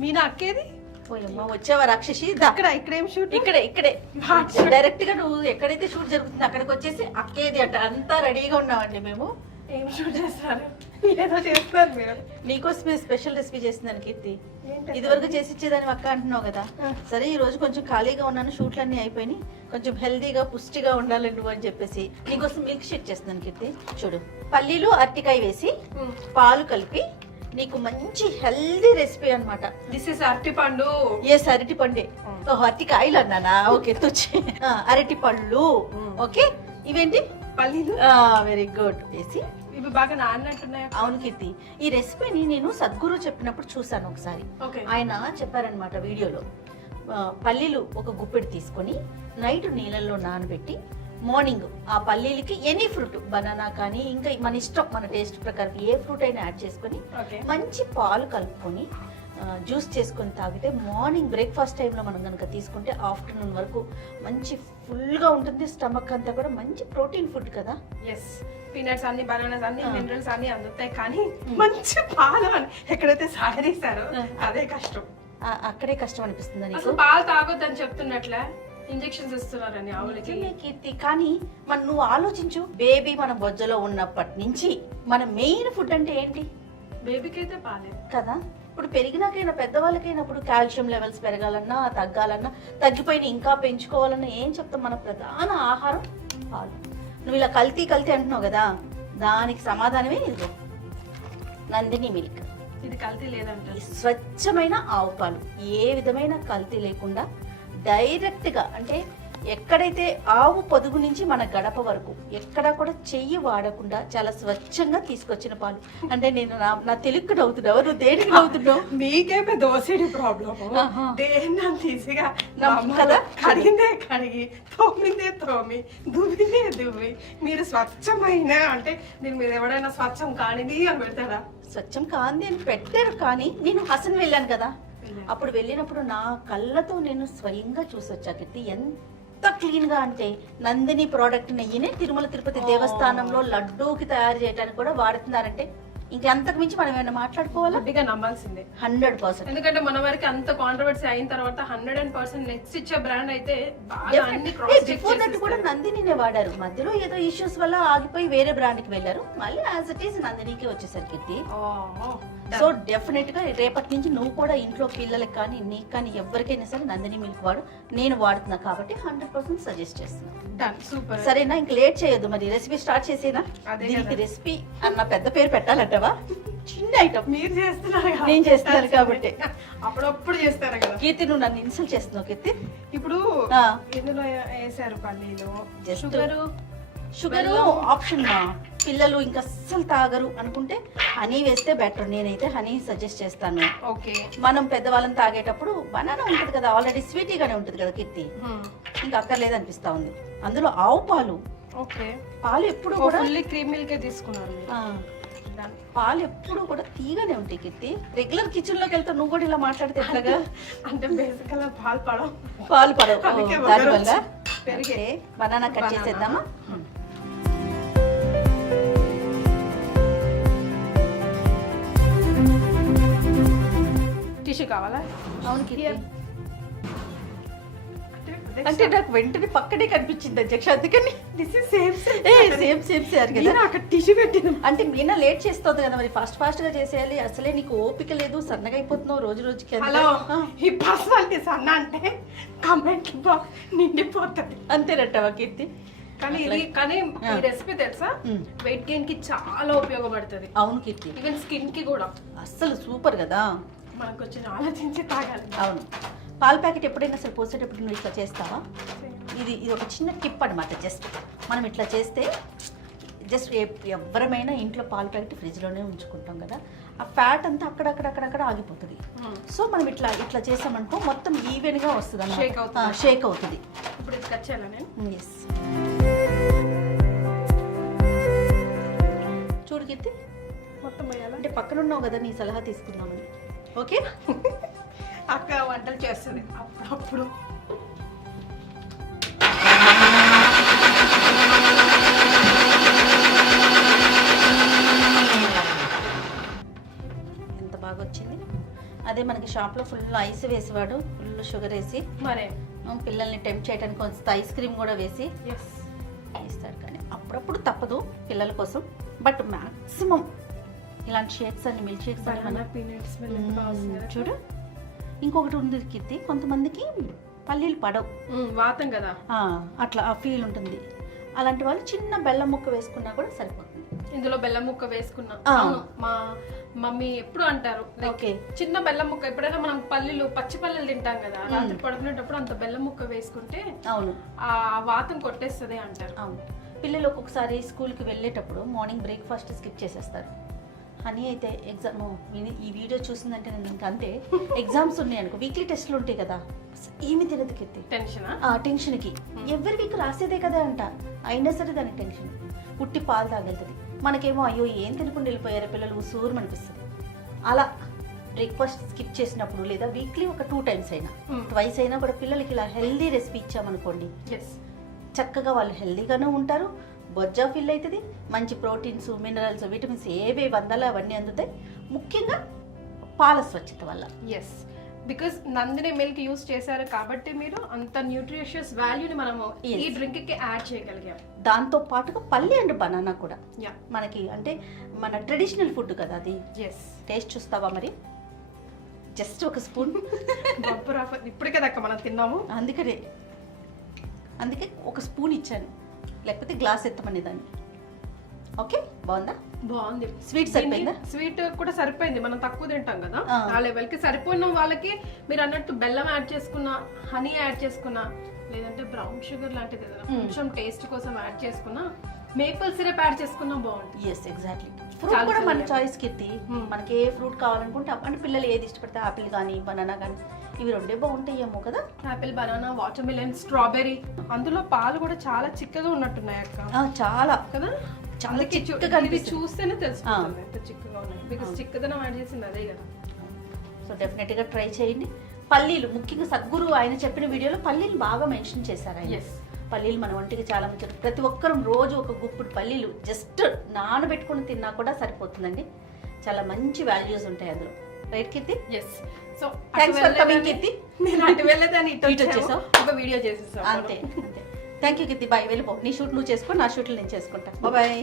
మీనా అక్కేది పోయమ్మ వచ్చావా రాక్షసి ఇక్కడేం షూట్ ఇక్కడే డైరెక్ట్ గా నువ్వు ఎక్కడైతే షూట్ జరుగుతుంది అక్కడికి వచ్చేసి అక్కేది అంట అంతా రెడీగా ఉన్నామండి మేము. ఏం షూట్ చేస్తారు? ఏదో చేస్తారు మీరు. నీకోసమే స్పెషల్ రెసిపీ చేసిందని కీర్తి. ఇదివరకు చేసి ఇచ్చేదాన్ని అక్క అంటున్నావు కదా. సరే ఈ రోజు కొంచెం ఖాళీగా ఉన్నాను, షూట్లన్నీ అయిపోయి కొంచెం హెల్దీగా పుష్టిగా ఉండాలి నువ్వు అని చెప్పేసి నీకోసం మిల్క్ షేక్ చేస్తున్నాను కీర్తి. చూడు, పల్లీలు అరటికాయ వేసి పాలు కలిపి నీకు మంచి హెల్దీ రెసిపీ అన్నమాట. దిస్ ఇస్ అరటి పండు. ఎస్, అరటి పండే. అరటికాయలు అన్నానా? ఓకే తుచ్చి అరటి పళ్ళు. ఓకే, ఇవేంటి? పల్లీలు. Very good. వేసి ఇవి బాగా నాన్నట్టున్నాయి. అవును కీర్తి, ఈ రెసిపీని నేను సద్గురు చెప్పినప్పుడు చూసాను ఒకసారి. ఆయన చెప్పారనమాట వీడియోలో. పల్లీలు ఒక గుప్పెడు తీసుకొని నైట్ నీళ్ళల్లో నానబెట్టి మార్నింగ్ ఆ పల్లీలకి ఎనీ ఫ్రూట్, బనానా కానీ ఇంకా మన ఇష్టం, మన టేస్ట్ ప్రకారం ఏ ఫ్రూట్ అయినా యాడ్ చేసుకొని మంచి పాలు కలుపుకొని జ్యూస్ చేసుకొని తాగితే మార్నింగ్ బ్రేక్ఫాస్ట్ టైంలో మనం కనుక తీసుకుంటే ఆఫ్టర్నూన్ వరకు మంచి ఫుల్గా ఉంటుంది. స్టమక్ అంతా కూడా మంచి ప్రోటీన్ ఫుడ్ కదా. ఎస్, పీనట్స్ అన్ని, బనానాస్ అన్ని, మినరల్స్ అన్ని అందుతాయి. కానీ మంచి పాలు అని ఎక్కడైతే సాగదీస్తారో అదే కష్టం. అక్కడే కష్టం అనిపిస్తుంది నీకు. అసలు పాలు తాగొద్దని చెప్తున్నట్లే ఇంజెక్షన్స్ ఇస్తున్నారని ఆవులకి. కీర్తి, కానీ మనం నువ్వు ఆలోచించు, బేబీ మన బొజ్జలో ఉన్నప్పటి నుంచి మన మెయిన్ ఫుడ్ అంటే ఏంటి? బేబీకి అయితే పాలే కదా. ఇప్పుడు పెరిగినాకైనా పెద్దవాళ్ళకైనా ఇప్పుడు కాల్షియం లెవెల్స్ పెరగాలన్నా, తగ్గాలన్నా, తగ్గిపోయిన ఇంకా పెంచుకోవాలన్నా ఏం చెప్తాం? మన ప్రధాన ఆహారం పాలు. నువ్వు ఇలా కల్తీ అంటున్నావు కదా, దానికి సమాధానమే ఇది, నందిని మిల్క్. ఇది కల్తీ లేదంట. స్వచ్ఛమైన ఆవు పాలు, ఏ విధమైన కల్తీ లేకుండా డైరెక్ట్ గా, అంటే ఎక్కడైతే ఆవు పొదుగు నుంచి మన గడప వరకు ఎక్కడా కూడా చెయ్యి వాడకుండా చాలా స్వచ్ఛంగా తీసుకొచ్చిన పాలు. అంటే నేను నా తెలుగు నవ్వుతున్నావు, నువ్వు దేనికి నవ్వుతున్నావు? మీకే పెద్ద ఓసిడి ప్రాబ్లమ్. దేన్ని అంత ఈజీగా కదా, కడిగిందే కడిగి, తోమిందే తోమి, దువ్విందే దువ్వి, మీరు స్వచ్ఛమైన అంటే నేను మీరు ఎవడైనా స్వచ్ఛం కానిది అని పెడతారా? స్వచ్ఛం కాంది అని పెట్టారు, కానీ నేను హసన్ వెళ్ళాను కదా, అప్పుడు వెళ్ళినప్పుడు నా కళ్ళతో నేను స్వయంగా చూసొచ్చా కీర్తి. ఎంత క్లీన్ గా అంటే నందిని ప్రోడక్ట్ నెయ్యినే తిరుమల తిరుపతి దేవస్థానంలో లడ్డూకి తయారు చేయడానికి కూడా వాడుతున్నారంటే ఇంకెంతకు మించి మనం ఏమైనా మాట్లాడుకోవాలా? గట్టిగా నమ్మాల్సిందే 100%. ఎందుకంటే మన వరకు అంత కాంట్రవర్సీ అయిన తర్వాత 100% నెక్స్ట్ ఇచ్చే బ్రాండ్ అయితే కూడా నందినినే వాడారు. మధ్యలో ఏదో ఇష్యూస్ వల్ల ఆగిపోయి వేరే బ్రాండ్ కి వెళ్ళారు, మళ్ళీ యాజ్ ఇట్ ఈస్ నందినికి వచ్చేసరికి. సో డెఫినెట్ గా రేపటి నుంచి నువ్వు కూడా ఇంట్లో పిల్లలకి కానీ నీకు కానీ ఎవరికైనా సరే నందిని మిల్క్ వాడు. నేను వాడుతున్నా కాబట్టి 100% సజెస్ట్ చేస్తున్నా. సూపర్. సరేనా, ఇంక లేట్ చేయొద్దు. మరి రెసిపీ స్టార్ట్ చేసేనా? దీనికి రెసిపీ అన్న పెద్ద పేరు పెట్టాలంటవా? చిన్న ఐటమ్ మీరు చేస్తున్నారు, నేను చేస్తున్నాను కాబట్టి. అప్పుడప్పుడు చేస్తారు కదా. కీర్తి, నువ్వు నన్ను ఇన్సల్ట్ చేస్తున్నావు కీర్తి. ఇప్పుడు ఇందులో వేసారు పల్లీలు, షుగర్ ఆప్షన్. పిల్లలు ఇంకా అస్సలు తాగరు అనుకుంటే హనీ వేస్తే బెటర్. నేనైతే హనీ సజెస్ట్ చేస్తాను. ఓకే, మనం పెద్దవాళ్ళని తాగేటప్పుడు బనానా ఉంటుంది కదా, ఆల్రెడీ స్వీటీగానే ఉంటుంది కదా కీర్తి, ఇంకా అక్కర్లేదు అనిపిస్తా ఉంది. అందులో ఆవు పాలు. ఓకే, పాలు ఎప్పుడు కూడా క్రీమ్ మిల్క్ తీసుకున్నారు. పాలు ఎప్పుడు కూడా తీగానే ఉంటాయి కీర్తి. రెగ్యులర్ కిచెన్ లోకి వెళ్తా నువ్వు కూడా ఇలా మాట్లాడితే ఎట్లాగా? అంటే బేసిక్ గా పాలు పడవు దానివల్ల. పెరిగే బనానా కట్ చేసేద్దామా? టిష్యూ కావాలా? అవును కీర్తి, అంటే నాకు వెంటనే పక్కనే కనిపించింది అధ్యక్ష, అందుకని టిష్యూ పెట్టిన. అంటే మీనా లేట్ చేస్తుంది కదా, మరి ఫాస్ట్ గా చేసేయాలి. అసలే నీకు ఓపిక లేదు, సన్నగా అయిపోతున్నావు రోజు రోజుకి. హలో, ఈ పర్సనాలిటీ సన్న అంటే కమెంట్ నిండిపోతుంది అంతేనట్టవా కీర్తి? కానీ ఈ రెసిపీ తెలుసా, వెయిట్ గెయిన్ కి చాలా ఉపయోగపడుతుంది. అవును కీర్తి, ఈవెన్ స్కిన్ కి కూడా అస్సలు సూపర్ కదా. మనకు వచ్చిన ఆలోచించి తాగాలి. అవును, పాల ప్యాకెట్ ఎప్పుడైనా సరే పోసేటప్పుడు నువ్వు ఇట్లా చేస్తావా? ఇది ఒక చిన్న టిప్ అనమాట. జస్ట్ మనం ఇట్లా చేస్తే, జస్ట్ ఎవరమైనా ఇంట్లో పాల ప్యాకెట్ ఫ్రిడ్జ్లోనే ఉంచుకుంటాం కదా, ఆ ఫ్యాట్ అంతా అక్కడక్కడ ఆగిపోతుంది. సో మనం ఇట్లా చేసామనుకో మొత్తం ఈవెన్గా వస్తుంది అన్నమాట, షేక్ అవుతుంది. ఇప్పుడు ఇది కట్ చేయాలా నేను? ఎస్. చూడు కీర్తి, మొత్తం వేయాలా? అంటే పక్కన ఉన్నావు కదా, నీ సలహా తీసుకుందామని. ఓకే, అక్క వంటలు చేస్తుంది అప్పుడప్పుడు. ఎంత బాగా వచ్చింది. అదే మనకి షాప్లో ఫుల్ ఐస్ వేసేవాడు, ఫుల్ షుగర్ వేసి మరే పిల్లల్ని టెంప్ట్ చేయడానికి కొంచెం ఐస్ క్రీమ్ కూడా వేసి ఇస్తాడు. కానీ అప్పుడప్పుడు తప్పదు పిల్లల కోసం, బట్ మ్యాక్సిమం ఇలాంటి షేక్స్ అన్ని, మిల్క్ షేక్స్ అన్ని మన పీనట్స్ చూడు. ఇంకొకటి ఉంది కీర్తి, కొంతమందికి పల్లీలు పడవు, వాతం కదా, అట్లా ఆ ఫీల్ ఉంటుంది. అలాంటి వాళ్ళు చిన్న బెల్లం ముక్క వేసుకున్నా కూడా సరిపోతుంది. ఇందులో బెల్లం ముక్క వేసుకున్నా మా మమ్మీ ఎప్పుడు అంటారు, ఓకే చిన్న బెల్లం ముక్క ఎప్పుడైనా మనం పల్లీలు పచ్చి పల్లీలు తింటాం కదా, రాత్రి పడుకునేటప్పుడు అంత బెల్లం ముక్క వేసుకుంటే అవును ఆ వాతం కొట్టేస్తుంది అంటారు. అవును, పిల్లలు ఒక్కొక్కసారి స్కూల్కి వెళ్ళేటప్పుడు మార్నింగ్ బ్రేక్ఫాస్ట్ స్కిప్ చేసేస్తారు. అని అయితే ఎగ్జామ్ ఈ వీడియో చూసిందంటే నేను ఇంకా అంతే, ఎగ్జామ్స్ ఉన్నాయి అనుకో, వీక్లీ టెస్ట్లు ఉంటాయి కదా, ఏమి తినదు కెత్తి, టెన్షన్కి ఎవరి వీక్ రాసేదే కదా అంట, అయినా సరే దానికి టెన్షన్, పుట్టి పాలు తాగలుగుతుంది. మనకేమో అయ్యో ఏం తినకుండా వెళ్ళిపోయారు పిల్లలు సూరం అనిపిస్తుంది. అలా బ్రేక్ఫాస్ట్ స్కిప్ చేసినప్పుడు లేదా వీక్లీ ఒక 2 times అయినా ట్వైస్ అయినా కూడా పిల్లలకి ఇలా హెల్దీ రెసిపీ ఇచ్చామనుకోండి, చక్కగా వాళ్ళు హెల్దీగానే ఉంటారు, బొజ్జా ఫిల్ అవుతుంది, మంచి ప్రోటీన్స్, మినరల్స్, విటమిన్స్ ఏవే వందల అవన్నీ అందుతాయి, ముఖ్యంగా పాల స్వచ్ఛత వల్ల. Yes, because Nandini milk use చేశారు కాబట్టి మీరు అంత న్యూట్రిషియస్ వాల్యూని మనము ఈ డ్రింక్ కి యాడ్ చేయగలిగాం. దాంతో పాటుగా పల్లి అండ్ బనానా కూడా మనకి అంటే మన ట్రెడిషనల్ ఫుడ్ కదా అది. టేస్ట్ చూస్తావా మరి? జస్ట్ ఒక స్పూన్ ఇప్పటికే దక్క మనం తిన్నాము, అందుకే ఒక స్పూన్ ఇచ్చాను, లేకపోతే గ్లాస్ ఎత్తమని దాన్ని. ఓకే, బాగుందా? బాగుంది. స్వీట్ సరిపోయిందా? స్వీట్ కూడా సరిపోయింది, మనం తక్కువ తింటాం కదా ఆ లెవెల్ కి సరిపోయిన వాళ్ళకి మీరు అన్నట్టు బెల్లం యాడ్ చేసుకున్నా, హనీ యాడ్ చేసుకున్నా, లేదంటే బ్రౌన్ షుగర్ లాంటిది ఏదైనా కొంచెం టేస్ట్ కోసం యాడ్ చేసుకున్నా, మేపుల్ సిరప్ యాడ్ చేసుకున్నా బాగుంటుంది. Yes, exactly. ఫ్రూట్ కూడా మన చాయిస్ కి మనకి ఏ ఫ్రూట్ కావాలనుకుంటే, అంటే పిల్లలు ఏది ఇష్టపడితే ఆపిల్ కానీ బనానా కానీ ఇవి రెండే బాగుంటాయేమో కదా. Apple, banana, water melon, strawberry. అందులో పాలు కూడా చాలా చిక్కగా ఉన్నట్టున్నాయి అక్క, చాలా కదా, చాలా చిక్కగా చూస్తేనే తెలుస్తుంది ఎంత చిక్కగా ఉన్నాయి, బికాస్ చిక్కదనం యాడ్ చేసింది అదే కదా. సో డెఫినెట్ గా ట్రై చేయండి. పల్లీలు ముఖ్యంగా సద్గురు ఆయన చెప్పిన వీడియోలో పల్లీలు బాగా మెన్షన్ చేశారు ఆయన. పల్లీలు మన ఒంటికి చాలా మంచిది. ప్రతి ఒక్కరం రోజు ఒక గుప్పుడు పల్లీలు జస్ట్ నానబెట్టుకుని తిన్నా కూడా సరిపోతుందండి. చాలా మంచి వాల్యూస్ ఉంటాయి అందులో. Right Keerthi? Yes. So thanks for coming Keerthi. నేను అటు వెళ్ళేదాన్ని ఇటు వచ్చేసావు, ఒక వీడియో చేసేసావు. అంతే. Thank you Keerthi. బాయ్, వెళ్ళిపో. నీ షూట్ నువ్వు చేసుకో, నా షూట్లు నేను చేసుకుంటా. బాయ్.